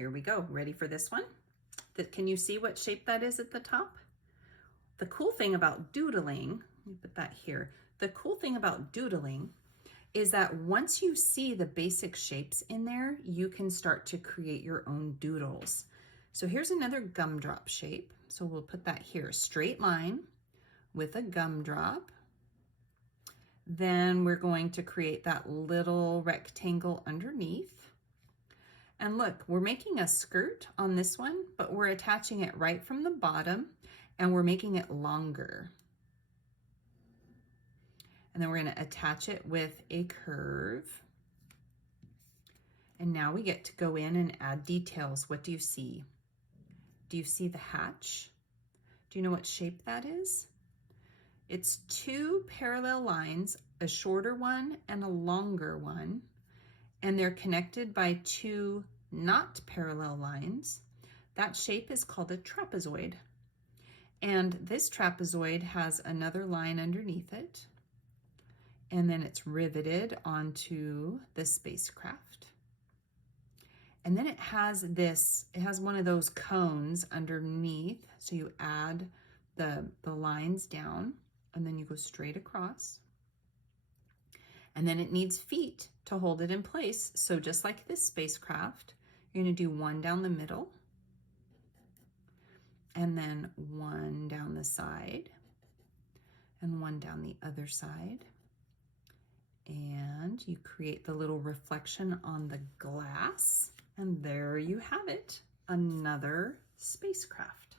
here we go. Ready for this one? Can you see what shape that is at the top? The cool thing about doodling, let me put that here. The cool thing about doodling is that once you see the basic shapes in there, you can start to create your own doodles. So here's another gumdrop shape. So we'll put that here, straight line with a gumdrop. Then we're going to create that little rectangle underneath. And look, we're making a skirt on this one, but we're attaching it right from the bottom and we're making it longer. And then we're going to attach it with a curve. And now we get to go in and add details. What do you see? Do you see the hatch? Do you know what shape that is? It's two parallel lines, a shorter one and a longer one, and they're connected by two not parallel lines. That shape is called a trapezoid. And this trapezoid has another line underneath it, and then it's riveted onto the spacecraft. And then it has one of those cones underneath. So you add the lines down and then you go straight across. And then it needs feet to hold it in place. So just like this spacecraft, you're gonna do one down the middle and then one down the side and one down the other side. And you create the little reflection on the glass. And there you have it, another spacecraft.